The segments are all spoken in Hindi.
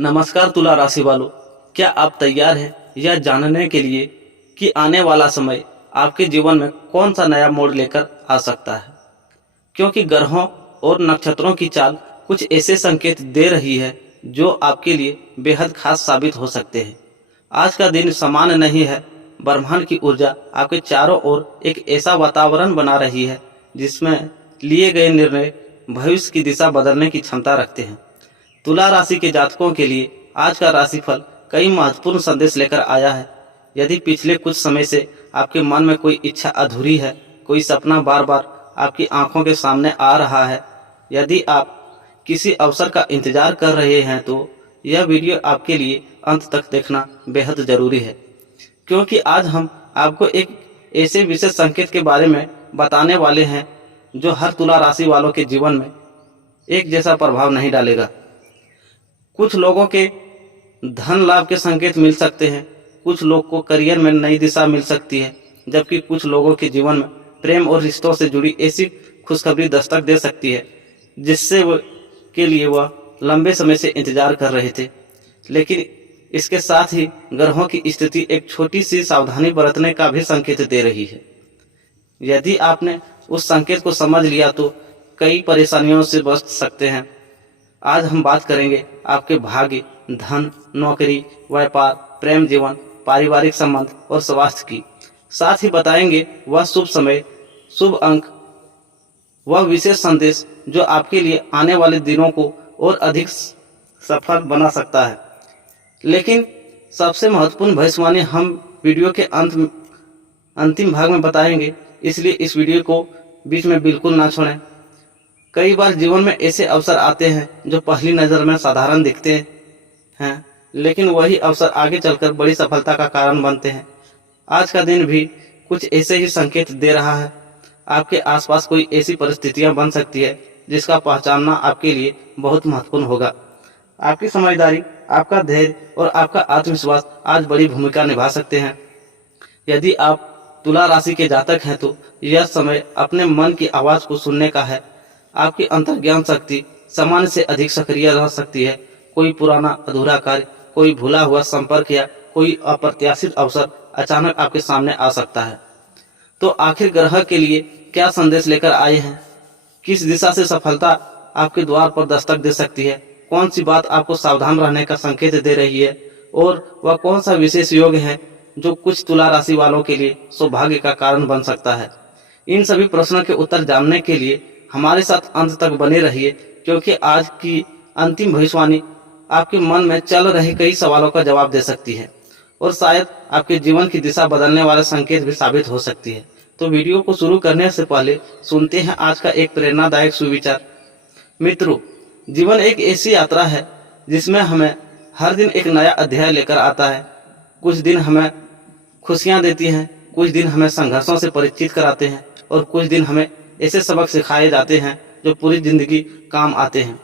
नमस्कार तुला राशि वालों, क्या आप तैयार हैं यह जानने के लिए कि आने वाला समय आपके जीवन में कौन सा नया मोड़ लेकर आ सकता है। क्योंकि ग्रहों और नक्षत्रों की चाल कुछ ऐसे संकेत दे रही है जो आपके लिए बेहद खास साबित हो सकते हैं। आज का दिन सामान्य नहीं है। ब्रह्मांड की ऊर्जा आपके चारों ओर एक ऐसा वातावरण बना रही है जिसमें लिए गए निर्णय भविष्य की दिशा बदलने की क्षमता रखते हैं। तुला राशि के जातकों के लिए आज का राशिफल कई महत्वपूर्ण संदेश लेकर आया है। यदि पिछले कुछ समय से आपके मन में कोई इच्छा अधूरी है, कोई सपना बार बार आपकी आंखों के सामने आ रहा है, यदि आप किसी अवसर का इंतजार कर रहे हैं, तो यह वीडियो आपके लिए अंत तक देखना बेहद जरूरी है। क्योंकि आज हम आपको एक ऐसे विशेष संकेत के बारे में बताने वाले हैं जो हर तुला राशि वालों के जीवन में एक जैसा प्रभाव नहीं डालेगा। कुछ लोगों के धन लाभ के संकेत मिल सकते हैं, कुछ लोग को करियर में नई दिशा मिल सकती है, जबकि कुछ लोगों के जीवन में प्रेम और रिश्तों से जुड़ी ऐसी खुशखबरी दस्तक दे सकती है जिससे के लिए वह लंबे समय से इंतजार कर रहे थे। लेकिन इसके साथ ही ग्रहों की स्थिति एक छोटी सी सावधानी बरतने का भी संकेत दे रही है। यदि आपने उस संकेत को समझ लिया तो कई परेशानियों से बच सकते हैं। आज हम बात करेंगे आपके भाग्य, धन, नौकरी, व्यापार, प्रेम जीवन, पारिवारिक संबंध और स्वास्थ्य की। साथ ही बताएंगे वह शुभ समय, शुभ अंक, वह विशेष संदेश जो आपके लिए आने वाले दिनों को और अधिक सफल बना सकता है। लेकिन सबसे महत्वपूर्ण भविष्यवाणी हम वीडियो के अंतिम भाग में बताएंगे, इसलिए इस वीडियो को बीच में बिल्कुल ना छोड़ें। कई बार जीवन में ऐसे अवसर आते हैं जो पहली नज़र में साधारण दिखते हैं, लेकिन वही अवसर आगे चलकर बड़ी सफलता का कारण बनते हैं। आज का दिन भी कुछ ऐसे ही संकेत दे रहा है। आपके आसपास कोई ऐसी परिस्थितियां बन सकती है जिसका पहचानना आपके लिए बहुत महत्वपूर्ण होगा। आपकी समझदारी, आपका धैर्य और आपका आत्मविश्वास आज बड़ी भूमिका निभा सकते हैं। यदि आप तुला राशि के जातक हैं तो यह समय अपने मन की आवाज़ को सुनने का है। आपकी अंतर्ज्ञान शक्ति सामान्य से अधिक सक्रिय रह सकती है। कोई पुराना अधूरा कार्य, कोई भूला हुआ संपर्क या कोई अप्रत्याशित अवसर अचानक आपके सामने आ सकता है। तो आखिर ग्रह के लिए क्या संदेश लेकर आए हैं? किस दिशा से सफलता आपके द्वार पर दस्तक दे सकती है? कौन सी बात आपको सावधान रहने का संकेत दे रही है? और वह कौन सा विशेष योग है जो कुछ तुला राशि वालों के लिए सौभाग्य का कारण बन सकता है? इन सभी प्रश्नों के उत्तर जानने के लिए हमारे साथ अंत तक बने रहिए, क्योंकि आज की अंतिम भविष्यवाणी आपके मन में चल रहे कई सवालों का जवाब दे सकती है और शायद आपके जीवन की दिशा बदलने वाला संकेत भी साबित हो सकती है। तो वीडियो को शुरू करने से पहले सुनते हैं आज का एक प्रेरणादायक सुविचार। मित्रों, जीवन एक ऐसी यात्रा है जिसमें हमें हर दिन एक नया अध्याय लेकर आता है। कुछ दिन हमें खुशियाँ देती हैं, कुछ दिन हमें संघर्षों से परिचित कराते हैं और कुछ दिन हमें ऐसे सबक सिखाए जाते हैं जो पूरी जिंदगी काम आते हैं।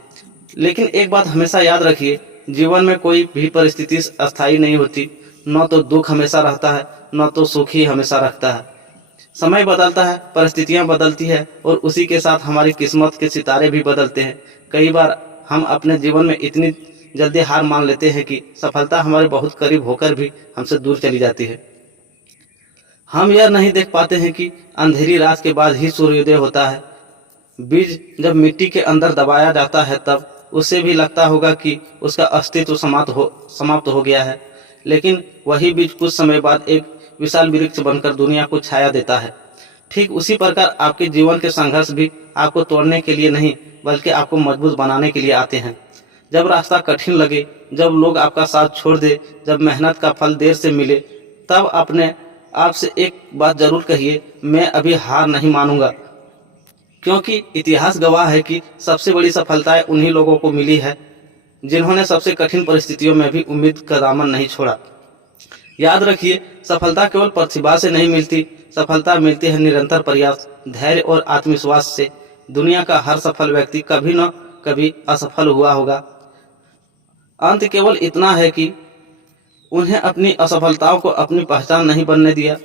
लेकिन एक बात हमेशा याद रखिए, जीवन में कोई भी परिस्थिति अस्थायी नहीं होती। न तो दुख हमेशा रहता है, न तो सुख ही हमेशा रखता है। समय बदलता है, परिस्थितियां बदलती है और उसी के साथ हमारी किस्मत के सितारे भी बदलते हैं। कई बार हम अपने जीवन में इतनी जल्दी हार मान लेते हैं कि सफलता हमारे बहुत करीब होकर भी हमसे दूर चली जाती है। हम यह नहीं देख पाते हैं कि अंधेरी रात के बाद ही सूर्योदय होता है। बीज जब मिट्टी के अंदर दबाया जाता है तब उसे भी लगता होगा कि उसका अस्तित्व समाप्त हो गया है, लेकिन वही बीज कुछ समय बाद एक विशाल वृक्ष बनकर दुनिया को छाया देता है। ठीक उसी प्रकार आपके जीवन के संघर्ष भी आपको तोड़ने के लिए नहीं, बल्कि आपको मजबूत बनाने के लिए आते हैं। जब रास्ता कठिन लगे, जब लोग आपका साथ छोड़ दे, जब मेहनत का फल देर से मिले, तब अपने आपसे एक बात जरूर कहिए, मैं अभी हार नहीं मानूंगा। क्योंकि इतिहास गवाह है कि सबसे बड़ी सफलताएं उन्हीं लोगों को मिली है जिन्होंने सबसे कठिन परिस्थितियों में भी उम्मीद का दामन नहीं छोड़ा। याद रखिए, सफलता केवल प्रतिभा से नहीं मिलती, सफलता मिलती है निरंतर प्रयास, धैर्य और आत्मविश्वास से। दुनिया का हर सफल व्यक्ति कभी न कभी असफल हुआ होगा। अंत केवल इतना है कि उन्हें अपनी असफलताओं को अपनी पहचान नहीं बनने दिया।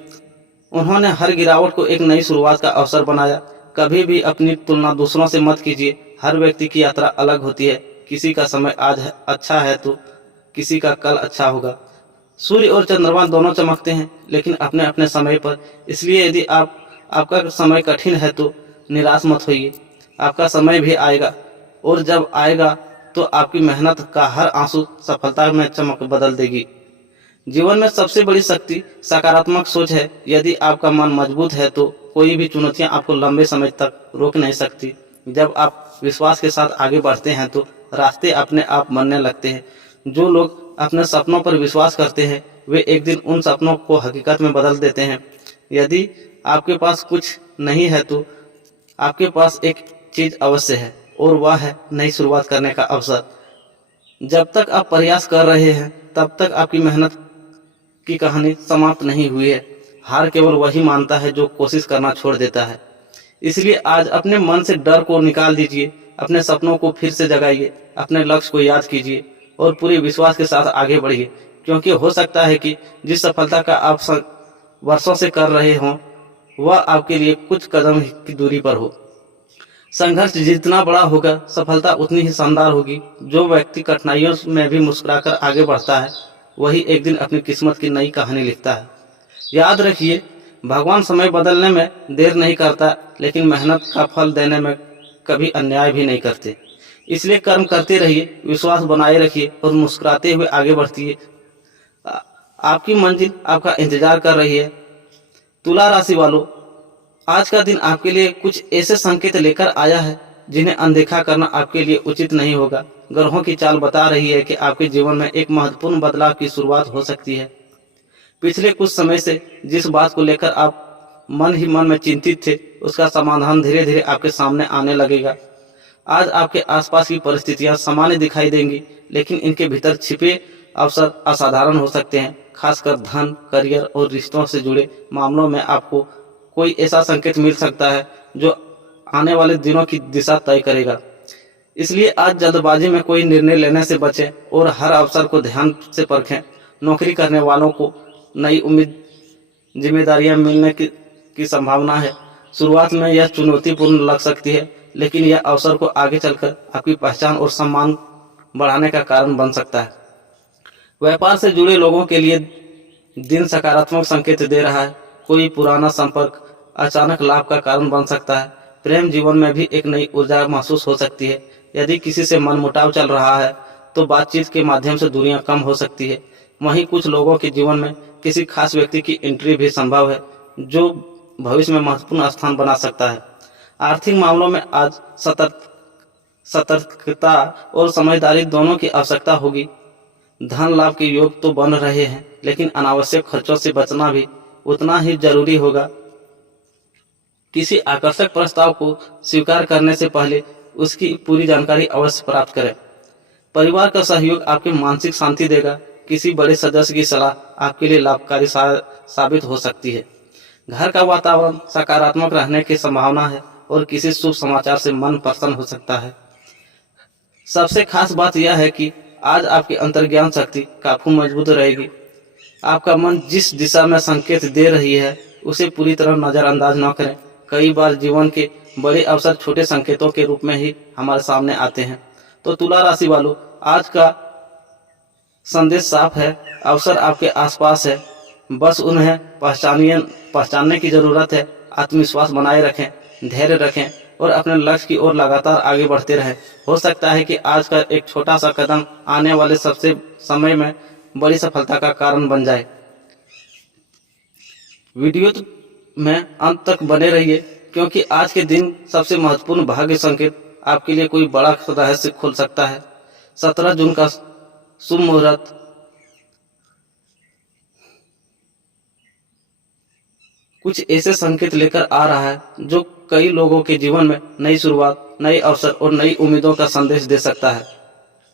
उन्होंने हर गिरावट को एक नई शुरुआत का अवसर बनाया। कभी भी अपनी तुलना दूसरों से मत कीजिए। हर व्यक्ति की यात्रा अलग होती है। किसी का समय आज अच्छा है तो किसी का कल अच्छा होगा। सूर्य और चंद्रमा दोनों चमकते हैं, लेकिन अपने अपने समय पर। इसलिए यदि आपका समय कठिन है तो निराश मत होइए। आपका समय भी आएगा, और जब आएगा तो आपकी मेहनत का हर आंसू सफलता में चमक बदल देगी। जीवन में सबसे बड़ी शक्ति सकारात्मक सोच है। यदि आपका मन मजबूत है तो कोई भी चुनौतियां आपको लंबे समय तक रोक नहीं सकती। जब आप विश्वास के साथ आगे बढ़ते हैं तो रास्ते अपने आप बनने लगते हैं। जो लोग अपने सपनों पर विश्वास करते हैं वे एक दिन उन सपनों को हकीकत में बदल देते हैं। यदि आपके पास कुछ नहीं है तो आपके पास एक चीज अवश्य है, और वह है नई शुरुआत करने का अवसर। जब तक आप प्रयास कर रहे हैं तब तक आपकी मेहनत की कहानी समाप्त नहीं हुई है। हार केवल वही मानता है जो कोशिश करना छोड़ देता है। इसलिए आज अपने मन से डर को निकाल दीजिए, अपने सपनों को फिर से जगाइए, अपने लक्ष्य को याद कीजिए और पूरे विश्वास के साथ आगे बढ़िए। क्योंकि हो सकता है कि जिस सफलता का आप वर्षों से कर रहे हों वह आपके लिए कुछ कदम की दूरी पर हो। संघर्ष जितना बड़ा होगा सफलता उतनी ही शानदार होगी। जो व्यक्ति कठिनाइयों में भी मुस्कुराकर आगे बढ़ता है वही एक दिन अपनी किस्मत की नई कहानी लिखता है। याद रखिए, भगवान समय बदलने में देर नहीं करता, लेकिन मेहनत का फल देने में कभी अन्याय भी नहीं करते। इसलिए कर्म करते रहिए, विश्वास बनाए रखिए और मुस्कुराते हुए आगे बढ़िए। आपकी मंजिल आपका इंतजार कर रही है। तुला राशि वालों, आज का दिन आपके लिए कुछ ऐसे संकेत लेकर आया है जिन्हें अनदेखा करना आपके लिए उचित नहीं होगा। ग्रहों की चाल बता रही है कि आपके जीवन में एक महत्वपूर्ण बदलाव की शुरुआत हो सकती है। पिछले कुछ समय से जिस बात को लेकर आप मन ही मन में चिंतित थे उसका समाधान धीरे धीरे आपके सामने आने लगेगा। आज आपके आसपास की परिस्थितियां सामान्य दिखाई देंगी, लेकिन इनके भीतर छिपे अवसर असाधारण हो सकते हैं। खासकर धन, करियर और रिश्तों से जुड़े मामलों में आपको कोई ऐसा संकेत मिल सकता है जो आने वाले दिनों की दिशा तय करेगा। इसलिए आज जल्दबाजी में कोई निर्णय लेने से बचें और हर अवसर को ध्यान से परखें। नौकरी करने वालों को नई उम्मीद, जिम्मेदारियां मिलने की संभावना है। शुरुआत में यह चुनौतीपूर्ण लग सकती है, लेकिन यह अवसर को आगे चलकर आपकी पहचान और सम्मान बढ़ाने का कारण बन सकता है। व्यापार से जुड़े लोगों के लिए दिन सकारात्मक संकेत दे रहा है। कोई पुराना संपर्क अचानक लाभ का कारण बन सकता है। प्रेम जीवन में भी एक नई ऊर्जा महसूस हो सकती है। यदि किसी से मनमुटाव चल रहा है तो बातचीत के माध्यम से दूरियां कम हो सकती है। वहीं कुछ लोगों के जीवन में किसी खास व्यक्ति की एंट्री भी संभव है जो भविष्य में महत्वपूर्ण स्थान बना सकता है। आर्थिक मामलों में आज सतर्कता और समझदारी दोनों की आवश्यकता होगी। धन लाभ के योग तो बन रहे हैं, लेकिन अनावश्यक खर्चों से बचना भी उतना ही जरूरी होगा। किसी आकर्षक प्रस्ताव को स्वीकार करने से पहले उसकी पूरी जानकारी अवश्य प्राप्त करें। परिवार का सहयोग आपकी मानसिक शांति देगा। किसी बड़े सदस्य की सलाह आपके लिए लाभकारी साबित हो सकती है। घर का वातावरण सकारात्मक रहने की संभावना है और किसी शुभ समाचार से मन प्रसन्न हो सकता है। सबसे खास बात यह है कि आज आपकी अंतर्ज्ञान शक्ति काफी मजबूत रहेगी। आपका मन जिस दिशा में संकेत दे रही है उसे पूरी तरह नजरअंदाज न करें। कई बार जीवन के बड़े अवसर छोटे संकेतों के रूप में ही हमारे सामने आते हैं। तो तुला राशि वालों, आज का संदेश साफ है। अवसर आपके आसपास है, बस उन्हें पहचानने की जरूरत है। आत्मविश्वास बनाए रखें, धैर्य रखें और अपने लक्ष्य की ओर लगातार आगे बढ़ते रहें। हो सकता है कि आज का एक छोटा सा कदम आने वाले सबसे समय में बड़ी सफलता का कारण बन जाए। वीडियो में अंत तक बने रहिए, क्योंकि आज के दिन सबसे महत्वपूर्ण भाग्य संकेत आपके लिए कोई बड़ा रहस्य खोल सकता है। 17 जून का शुभ मुहूर्त कुछ ऐसे संकेत लेकर आ रहा है जो कई लोगों के जीवन में नई शुरुआत, नए अवसर और नई उम्मीदों का संदेश दे सकता है।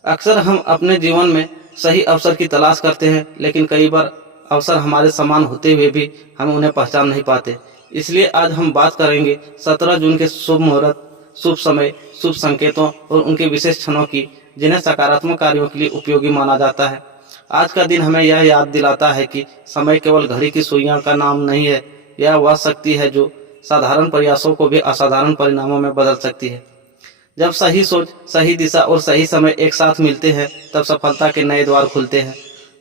अक्सर हम अपने जीवन में सही अवसर की तलाश करते हैं, लेकिन कई बार अवसर हमारे समान होते हुए भी हम उन्हें पहचान नहीं पाते। इसलिए आज हम बात करेंगे 17 जून के शुभ मुहूर्त, शुभ समय, शुभ संकेतों और उनके विशेष क्षणों की जिन्हें सकारात्मक कार्यों के लिए उपयोगी माना जाता है। आज का दिन हमें यह याद दिलाता है कि समय केवल घड़ी की सुइयों का नाम नहीं है। यह वह शक्ति है जो साधारण प्रयासों को भी असाधारण परिणामों में बदल सकती है। जब सही सोच, सही दिशा और सही समय एक साथ मिलते हैं तब सफलता के नए द्वार खुलते हैं।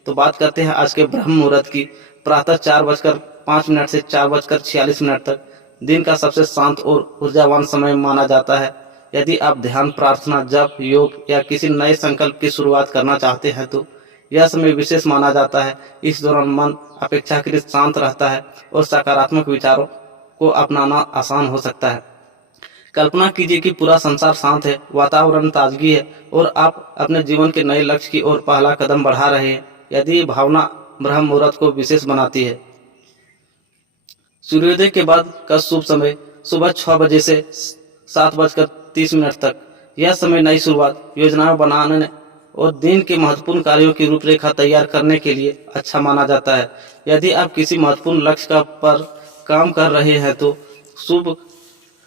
तो बात करते हैं आज के ब्रह्म मुहूर्त की। प्रातः 4:05 से 4:46 तक दिन का सबसे शांत और ऊर्जावान समय माना जाता है। यदि आप ध्यान, प्रार्थना, जप, योग या किसी नए संकल्प की शुरुआत करना चाहते हैं तो यह समय विशेष माना जाता है। इस दौरान मन अपेक्षाकृत शांत रहता है और सकारात्मक विचारों को अपनाना आसान हो सकता है। कल्पना कीजिए कि पूरा संसार शांत है, वातावरण ताजगी है और आप अपने जीवन के नए लक्ष्य की ओर पहला कदम बढ़ा रहे हैं। यदि ये भावना ब्रह्म मुहूर्त को विशेष बनाती है। सूर्योदय के बाद का शुभ समय सुबह 6 बजे से 7:30 तक। यह समय नई शुरुआत, योजनाएं बनाने और दिन के महत्वपूर्ण कार्यों की रूपरेखा तैयार करने के लिए अच्छा माना जाता है। यदि आप किसी महत्वपूर्ण लक्ष्य पर काम कर रहे हैं तो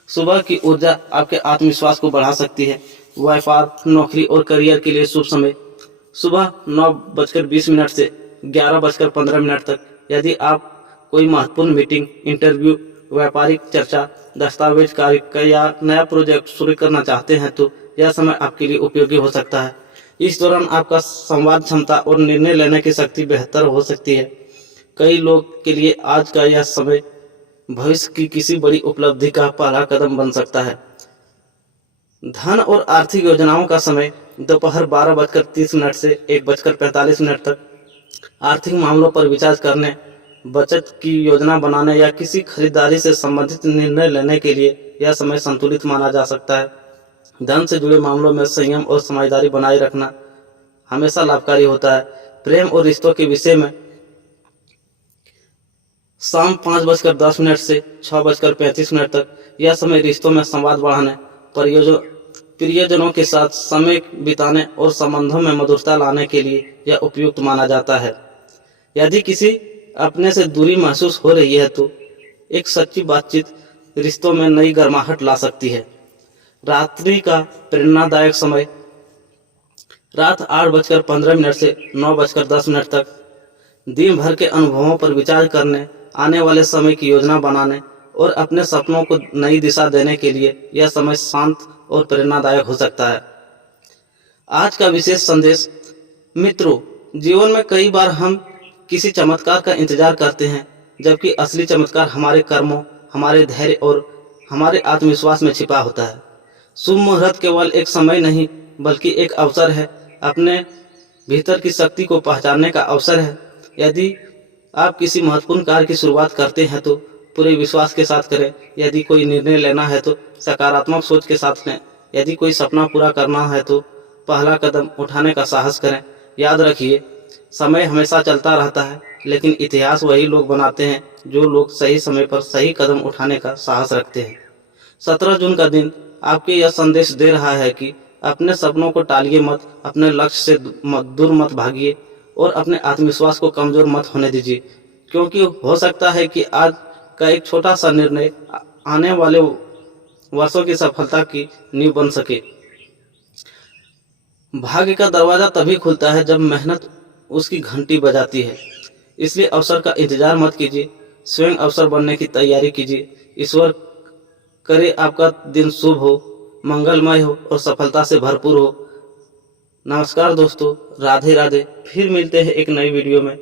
सुबह की ऊर्जा आपके आत्मविश्वास को बढ़ा सकती है। व्यापार, नौकरी और करियर के लिए शुभ समय सुबह 9:20 से 11:15 तक। यदि आप कोई महत्वपूर्ण मीटिंग, इंटरव्यू, व्यापारिक चर्चा, दस्तावेज कार्य या नया प्रोजेक्ट शुरू करना चाहते हैं तो यह समय आपके लिए उपयोगी हो सकता है। इस दौरान आपका संवाद क्षमता और निर्णय लेने की शक्ति बेहतर हो सकती है। कई लोग के लिए आज का यह समय भविष्य की किसी बड़ी उपलब्धि का पहला कदम बन सकता है। धन और आर्थिक योजनाओं का समय दोपहर 12:30 से 1:45 तक। आर्थिक मामलों पर विचार करने, बचत की योजना बनाने या किसी खरीदारी से संबंधित निर्णय लेने के लिए यह समय संतुलित माना जा सकता है। धन से जुड़े मामलों में संयम और समझदारी बनाए रखना हमेशा लाभकारी होता है। प्रेम और रिश्तों के विषय में शाम 5:10 से 6:35 तक। यह समय रिश्तों में संवाद बढ़ाने, प्रियजनों के साथ समय बिताने और संबंधों में मधुरता लाने के लिए यह उपयुक्त माना जाता है। यदि किसी अपने से दूरी महसूस हो रही है तो एक सच्ची बातचीत रिश्तों में नई गर्माहट ला सकती है। रात्रि का प्रेरणादायक समय रात 8:15 से 9:10 तक। दिन भर के अनुभवों पर विचार करने, आने वाले समय की योजना बनाने और अपने सपनों को नई दिशा देने के लिए यह समय शांत और प्रेरणादायक हो सकता है। आज का विशेष संदेश। मित्रों, जीवन में कई बार हम किसी चमत्कार का इंतजार करते हैं, जबकि असली चमत्कार हमारे कर्मों, हमारे धैर्य और हमारे आत्मविश्वास में छिपा होता है। शुभ मुहूर्त केवल एक समय नहीं बल्कि एक अवसर है, अपने भीतर की शक्ति को पहचानने का अवसर है। यदि आप किसी महत्वपूर्ण कार्य की शुरुआत करते हैं तो पूरे विश्वास के साथ करें। यदि कोई निर्णय लेना है तो सकारात्मक सोच के साथ लें। यदि कोई सपना पूरा करना है तो पहला कदम उठाने का साहस करें। याद रखिए, समय हमेशा चलता रहता है, लेकिन इतिहास वही लोग बनाते हैं जो लोग सही समय पर सही कदम उठाने का साहस रखते हैं। 17 जून का दिन आपके यह संदेश दे रहा है कि अपने सपनों को टालिए मत, अपने लक्ष्य से दूर मत भागिए और अपने आत्मविश्वास को कमजोर मत होने दीजिए, क्योंकि हो सकता है कि आज का एक छोटा सा निर्णय आने वाले वर्षों की सफलता की नींव बन सके। भाग्य का दरवाजा तभी खुलता है जब मेहनत उसकी घंटी बजाती है। इसलिए अवसर का इंतजार मत कीजिए, स्वयं अवसर बनने की तैयारी कीजिए। ईश्वर करे आपका दिन शुभ हो, मंगलमय हो और सफलता से भरपूर हो। नमस्कार दोस्तों, राधे राधे। फिर मिलते हैं एक नई वीडियो में।